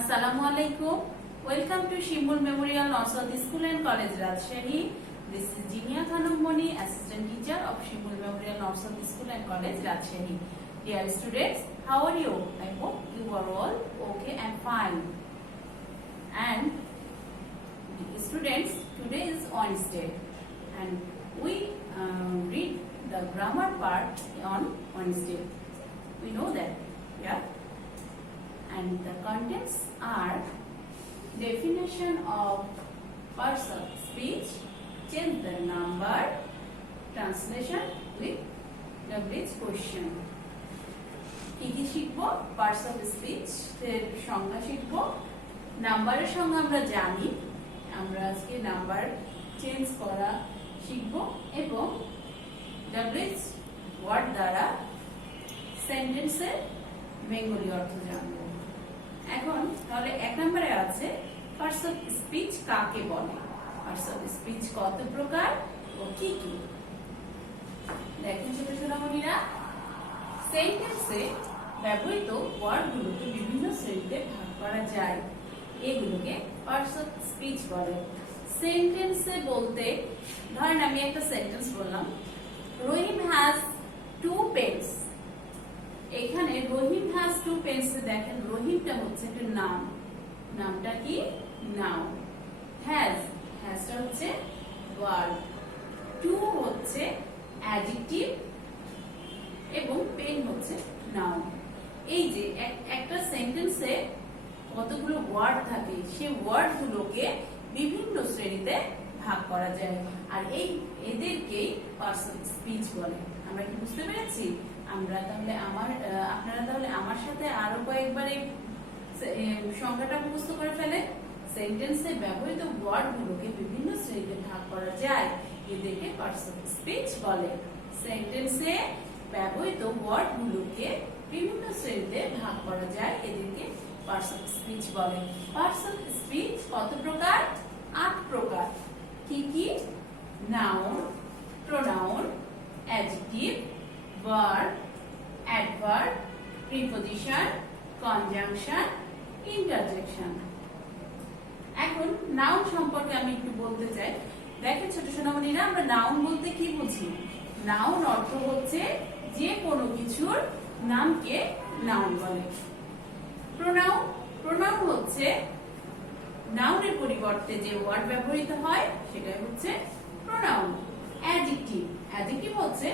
Assalamualaikum. Welcome to Shimbul Memorial Nursery School and College, Rajshahi. This is Jimia Khanum Moni, Assistant Teacher of Shimbul Memorial Nursery School and College, Rajshahi. Dear students, how are you? I hope you are all okay and fine. And students, today is Wednesday, and we read the grammar part on Wednesday. We know that, yeah. And the contents are definition of parts of speech, change the number, translation with WH question. কি শিখবো? Parts of speech এর সংজ্ঞা শিখবো, নাম্বারের সংজ্ঞা আমরা জানি, আমরা আজকে নাম্বার চেঞ্জ করা শিখবো এবং WH ওয়ার্ড দ্বারা সেন্টেন্সের বেঙ্গলি অর্থ জানবো। এখন তাহলে এক নম্বরে আছে পার্টস অফ স্পিচ কাকে বলে, পার্টস অফ স্পিচ কত প্রকার ও কি কি। দেখেন ছোট সোনামণিরা, সেন্টেন্সে ব্যবহৃত ওয়ার্ডগুলোকে বিভিন্ন শ্রেণীতে ভাগ করা যায়, এগুলোকে পার্টস অফ স্পিচ বলে। সেন্টেন্সে বলতে ধরেন আমি একটা সেন্টেন্স বললাম, রহিম হ্যাজ 2 পেন্স। এখানে রহিম হ্যাজ 2 পেন্স, দেখেন রহিমটা হচ্ছে একটা নাম, নামটা কি? নাউন। হ্যাজটা হচ্ছে ভার্ব, 2 হচ্ছে অ্যাডজেক্টিভ এবং পেন হচ্ছে নাউন। এই যে একটা সেন্টেন্সে কতগুলো ওয়ার্ড থাকে, সেই ওয়ার্ডগুলোকে বিভিন্ন শ্রেণীতে ভাগ করা যায়, আর এদেরকেই পার্টস অফ স্পিচ বলে। আমরা কি বুঝতে পেরেছি? আপনারা তাহলে আমার সাথে আরো কয়েকবার এই সংজ্ঞাটা মুখস্থ করে ফেলেন। সেন্টেন্সে ব্যবহৃত ওয়ার্ডগুলোকে বিভিন্ন শ্রেণীতে ভাগ করা যায়, এদেরকে পার্টস অফ স্পিচ বলে। সেন্টেন্সে ব্যবহৃত ওয়ার্ডগুলোকে বিভিন্ন শ্রেণীতে ভাগ করা যায়, এদেরকে পার্টস অফ স্পিচ বলে। পার্টস অফ স্পিচ কত প্রকার? 8 প্রকার। কি কি? Noun, pronoun, adjective, verb, adverb, preposition, conjunction, interjection. এখন নাউন সম্পর্কে আমি একটু বলতে চাই। দেখেন ছোট সোনামণিরা, আমরা নাউন বলতে কি বুঝি? নাউন অর্থ হচ্ছে যে কোনো কিছুর নামকে নাউন বলে। প্রোনাউন হচ্ছে নাউনের পরিবর্তে যে ওয়ার্ড ব্যবহৃত হয় সেটাই হচ্ছে প্রোনাউন। অ্যাডজেক্টিভ হচ্ছে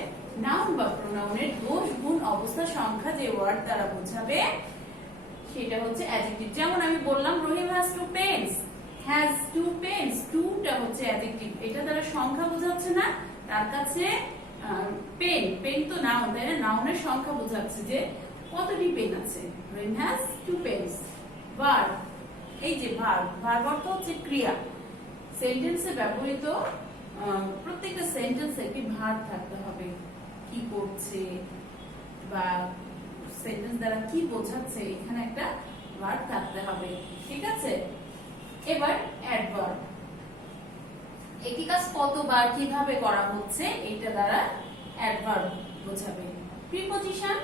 নাউন বা প্রোনাউনের দোষ, গুণ, অবস্থা, সংখ্যা যে ওয়ার্ড দ্বারা বোঝাবে সেটা হচ্ছে অ্যাডজেক্টিভ। যেমন আমি বললাম রহিম হ্যাজ 2 পেন্স, হ্যাজ 2 পেন্স, 2টা হচ্ছে অ্যাডজেক্টিভ, এটা দ্বারা সংখ্যা বোঝাচ্ছে না, তার কাছে পেন তো নাউন, তাই না? নাউনের সংখ্যা বোঝাচ্ছে যে কতটি পেন আছে। রহিম হ্যাজ 2 পেন্স। ভার্ব, এই যে ভার্ব অর্থ হচ্ছে ক্রিয়া। সেন্টেন্সে ব্যবহৃত প্রত্যেকটা সেন্টেন্সে একটি ভার্ব থাকতে হবে, কি করছে বা সেন্টেন্স দ্বারা কি বোঝাচ্ছে, এখানে একটা ভার্ব থাকতে হবে, ঠিক আছে? এবার অ্যাডভার্ব, একই কাজ কতবার কিভাবে করা হচ্ছে এটা দ্বারা অ্যাডভার্ব বোঝাবে। প্রিপজিশন,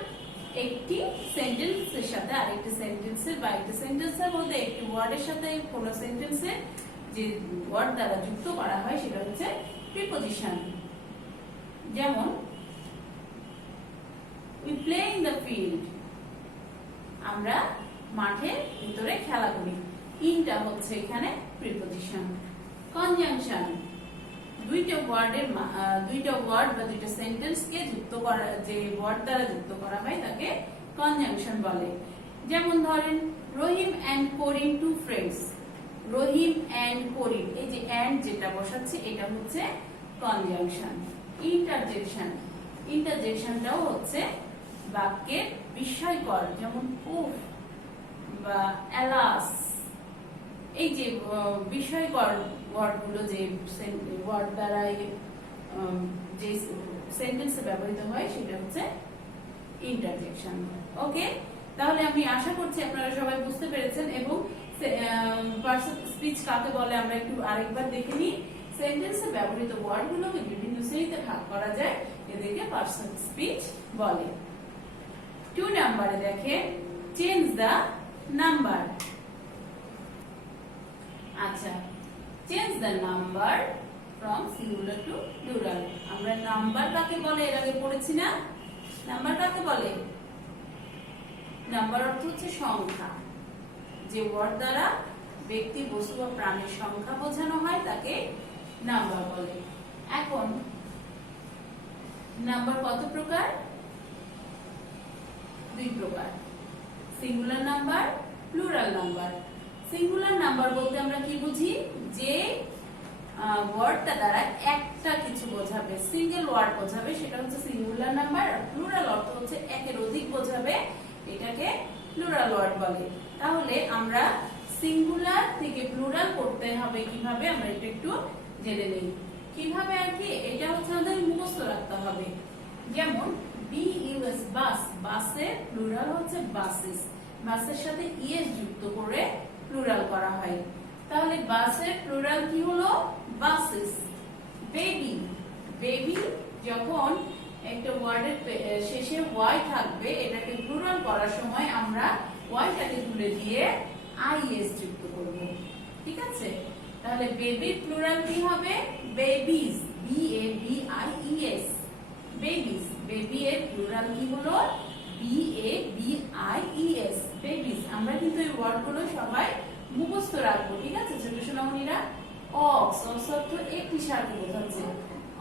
একটি সেন্টেন্সের সাথে আরেকটি সেন্টেন্সের বা একটি সেন্টেন্সের মধ্যে একটি ওয়ার্ডের সাথে কোন সেন্টেন্সে যে ওয়ার্ড দ্বারা যুক্ত করা হয় সেটা হচ্ছে প্রিপজিশন। যেমন we play in the field, আমরা মাঠের ভিতরে খেলা করি, ইনটা হচ্ছে এখানে প্রিপজিশন। কনজাংশন, দুইটা ওয়ার্ড বা দুইটা সেন্টেন্সকে যুক্ত করা, যে ওয়ার্ড দ্বারা যুক্ত করা হয় তাকে কনজাংশন বলে। যেমন ধরেন Rahim and Karim 2 friends, Rahim and Karim, এই যে এন্ড যেটা বসাচ্ছে এটা হচ্ছে কনজাংশন। ইন্টারজেকশনটাও হচ্ছে বাক্যের বিস্ময়কর, যেমন উফ বা এলাস, এই যে বিস্ময়কর ওয়ার্ডগুলো যে ওয়ার্ড দ্বারা যে সেন্টেন্সে ব্যবহৃত হয় সেটা হচ্ছে ইন্টারজেকশন। ওকে, তাহলে আমি আশা করছি আপনারা সবাই বুঝতে পেরেছেন এবং পার্টস অফ স্পিচ কাকে বলে আমরা একটু আরেকবার দেখে নিই। সেন্টেন্সে ব্যবহৃত ওয়ার্ডগুলোকে বিভিন্ন শ্রেণীতে ভাগ করা যায়, এদেরকে পার্টস অফ স্পিচ বলে। 2 নম্বরে দেখেন change the number. the number from singular to plural? আমরা নাম্বার কাকে বলে এর আগে পড়েছি না? নাম্বার কাকে বলে? নাম্বার অর্থ হচ্ছে সংখ্যা। যে ওয়ার্ড দ্বারা ব্যক্তি, বস্তু বা প্রাণীর সংখ্যা বোঝানো হয় তাকে নাম্বার বলে। এখন নাম্বার কত প্রকার? দুই প্রকার, singular number, plural number. Singular number বলতে আমরা কি বুঝি? যে ওয়ার্ডটা দ্বারা একটা কিছু বোঝাবে, সিঙ্গেল ওয়ার্ড বোঝাবে, সেটা হচ্ছে সিঙ্গুলার নাম্বার। আর প্লুরাল অর্থ হচ্ছে একের অধিক বোঝাবে, এটাকে প্লুরাল ওয়ার্ড বলে। তাহলে আমরা সিঙ্গুলার থেকে প্লুরাল করতে হবে কিভাবে আমরা এটা একটু জেনে নেই। কিভাবে আর কি, এটা হচ্ছে আমাদের মুখস্থ রাখতে হবে। যেমন BUS বাস, বাসের প্লুরাল হচ্ছে বাসেস, বাসের সাথে ইএস যুক্ত করে প্লুরাল করা হয়। তাহলে বাসের প্লুরাল কি হলো? বাসেস। বেবি, বেবি যখন একটা ওয়ার্ডের শেষে ওয়াই থাকবে, এটাকে প্লুরাল করার সময় আমরা ওয়াইটাকে তুলে দিয়ে আইএস যুক্ত করব। ঠিক আছে? তাহলে বেবির প্লুরাল কি হবে? Babies, BABIES, babies. বেবি এর প্লুরাল কি হলো? BABIES, babies. আমরা কিন্তু এই ওয়ার্ডগুলো সবাই মুখস্থ রাখবো। ঠিক আছে ছোট সোনামণিরা? অক্স, অক্স অর্থ একটি ষাঁড়কে বোঝাচ্ছে।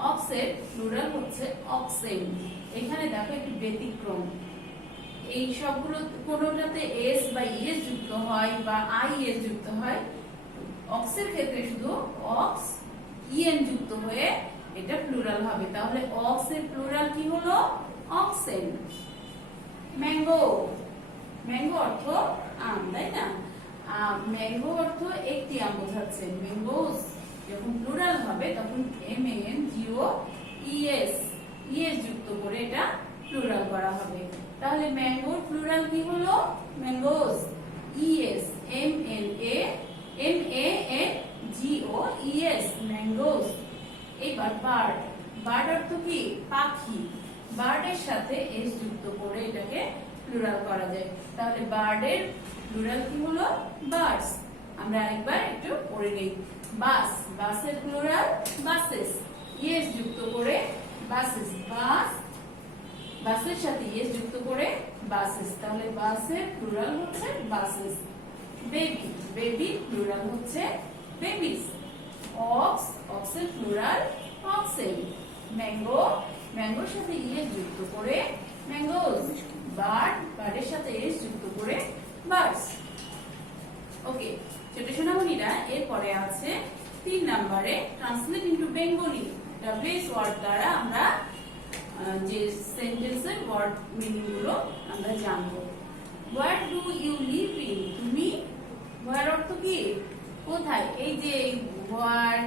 অক্সের প্লুরাল হচ্ছে অক্সেন। এখানে দেখো একটি ব্যতিক্রম, এই সবগুলো কোনোটাতে এস বা ইএস যুক্ত হয় বা আইএস যুক্ত হয়, অক্সের ক্ষেত্রে শুধু অক্স ইএন যুক্ত হয়ে এটা প্লুরাল হবে। তাহলে অক্স এর প্লুরাল কি হলো? অক্সেন। ম্যাঙ্গো, ম্যাঙ্গো অর্থ আম, তাই না? ম্যাঙ্গো অর্থ একটি আম বোঝাচ্ছে। ম্যাঙ্গোস যখন প্লুরাল হবে তখন MANGOES, ইএস যুক্ত করে এটা প্লুরাল করা হবে। তাহলে ম্যাঙ্গোর প্লুরাল কি হলো? Mangoes, ES, MANGOES, mangoes. এবার বার্ড, বার্ড অর্থ কি? পাখি। বার্ডের সাথে এস যুক্ত করে এটাকে প্লুরাল করা যায়। তাহলে বার্ডের প্লুরাল কি হলো? বার্ডস। আমরা আরেকবার একটু পড়ে নেই। বাস, বাসের প্লুরাল বাসেস, ইএস যুক্ত করে বাসেস, বাস, বাসের সাথে ইএস যুক্ত করে বাসেস। তাহলে বাসের প্লুরাল হচ্ছে বাসেস। বেবি, বেবি প্লুরাল হচ্ছে বেবিস। অক্স, অক্সের প্লুরাল অক্সেন। ম্যাঙ্গো, ম্যাঙ্গোর সাথে ইএস যুক্ত করে ম্যাঙ্গোস। বার্ড, বার্ডের সাথে এস যুক্ত করে বার্ডস। ওকে ছোট সোনামণিরা, এরপরে আছে 3 নম্বরে translate into Bengali. WS word দ্বারা আমরা যে সেন্টেন্সের ওয়ার্ড মিনিং গুলো আমরা জানবো। Where do you live in, তুমি, হোয়ার অর্থ কি? কোথায়। এই যে হোয়ার,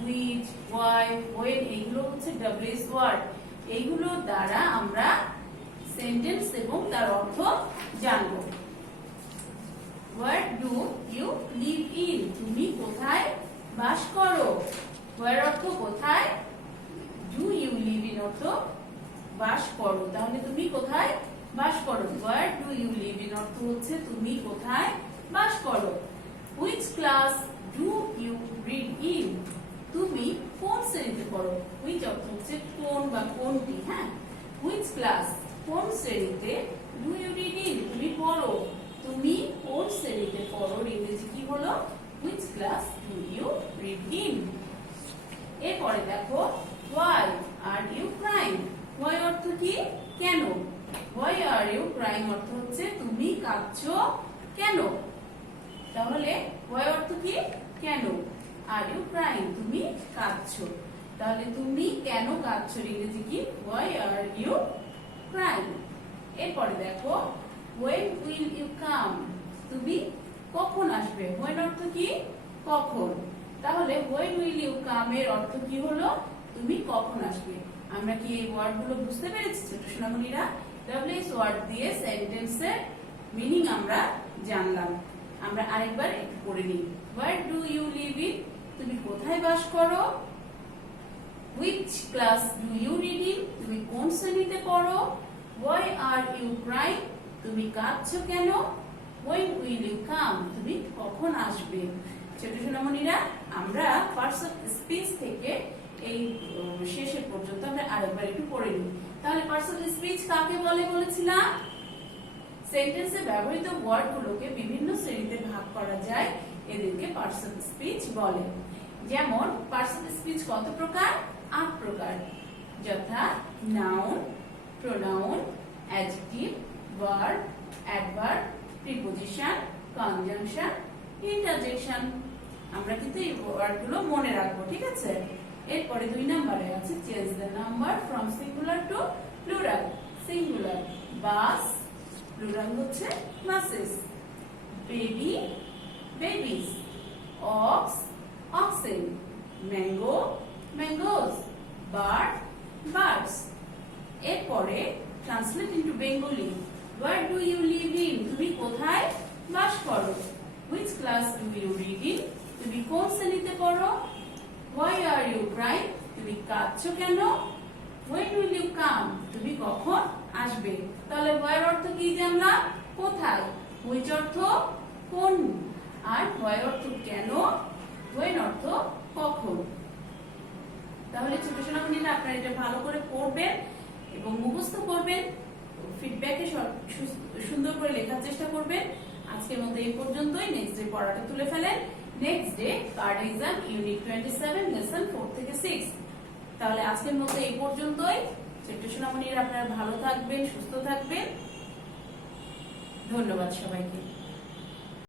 হুইচ, হোয়াই, হোয়েন, এইগুলো হচ্ছে WS ওয়ার্ড। এইগুলো দ্বারা আমরা সেন্টেন্স এবং তার অর্থ জানবো। Where do you live in, তুমি কোথায় বাস করো। হোয়ার অর্থ কোথায়, ডু ইউ লিভ ইন অর্থ বাস করো। তাহলে তুমি কোথায় বাস করো। Where do you live in অর্থ হচ্ছে তুমি কোথায় বাস করো। Which class do you read in, তুমি কোন শ্রেণীতে পড়ো। হুইচ অর্থ হচ্ছে কোন বা কোনটি। হ্যাঁ, হুইচ ক্লাস কোন শ্রেণীতে, ডু ইউ রিড ইন তুমি পড়ো, তুমি কোন শ্রেণীতে পড়ো। ইংরেজি কি হলো? Which class do you read in. এরপরে দেখো why are you crying. Why অর্থ কি? কেন। হোয়াই আর ইউ ক্রাইং অর্থ হচ্ছে তুমি কাঁদছো কেন। তাহলে হোয়াই অর্থ কি? কেন। আর ইউ ক্রাইং তুমি কাঁদছো। তাহলে তুমি কেন কাঁদছো ইংরেজি কি? Why are you crying. এরপরে দেখো when will you come, তুমি কখন আসবে। when অর্থ কি? কখন। তাহলে when will you come এর অর্থ কি হলো? তুমি কখন আসবে। আমরা কি এই ওয়ার্ডগুলো বুঝতে পেরেছি ছোট সোনামণিরা? WS ওয়ার্ড দিয়ে সেন্টেন্সের মিনিং আমরা জানলাম। আমরা আরেকবার একটু পড়ে নিই। where do you live in, তুমি কোথায় বাস করো। which class do you read in, তুমি কোন শ্রেণীতে পড়ো। why are you crying, তুমি কাঁদছো কেন। when will you come, তুমি কখন আসবে। ছোট সোনামণিরা, আমরা পার্টস অফ স্পিচ থেকে এই শেষের পর্যন্ত আমরা আরেকবার একটু পড়ে নিই। তাহলে পার্টস অফ স্পিচ কাকে বলে বলেছিলাম? সেন্টেন্সে ব্যবহৃত ওয়ার্ডগুলোকে বিভিন্ন শ্রেণীতে ভাগ করা যায়, এদেরকে পার্টস অফ স্পিচ বলে। যেমন পার্টস অফ স্পিচ কত প্রকার? 8 প্রকার, যথা noun, pronoun, adjective, verb, adverb, preposition, conjunction, interjection. আমরা কিন্তু এই ওয়ার্ডগুলো মনে রাখবো, ঠিক আছে? এরপরে 2 নম্বরে আছে change the number from singular to plural. Singular bus, plural হচ্ছে buses. Baby, babies. Ox, oxen. Mango, mangoes. Bird, birds. এরপরে translate into Bengali. Where do you live in? তুমি কোথায় বাস করো? Which class do you read in? তুমি কোন শ্রেণীতে পড়ো? Why are you crying? তুমি কাঁদছো কেন? When will you come? তুমি কখন আসবে? তাহলে where অর্থ কি জানলাম? কোথায়। which অর্থ কোন, আর why অর্থ কেন, when অর্থ কখন। তাহলে ছোট সোনামণিরা, আপনারা এটা ভালো করে পড়বেন এবং মুখস্থ করবেন, ফিডব্যাকে সুন্দর করে লেখার চেষ্টা করবেন। আজকের মতো এই পর্যন্তই। নেক্সট ডে পড়াটা তুলে ফেলেন। Next day card exam unit 27 lesson 4 থেকে 6। তাহলে আজকের মতো এই পর্যন্তই। ছোট সোনামণিরা, আপনারা ভালো থাকবেন, সুস্থ থাকবেন। ধন্যবাদ সবাইকে।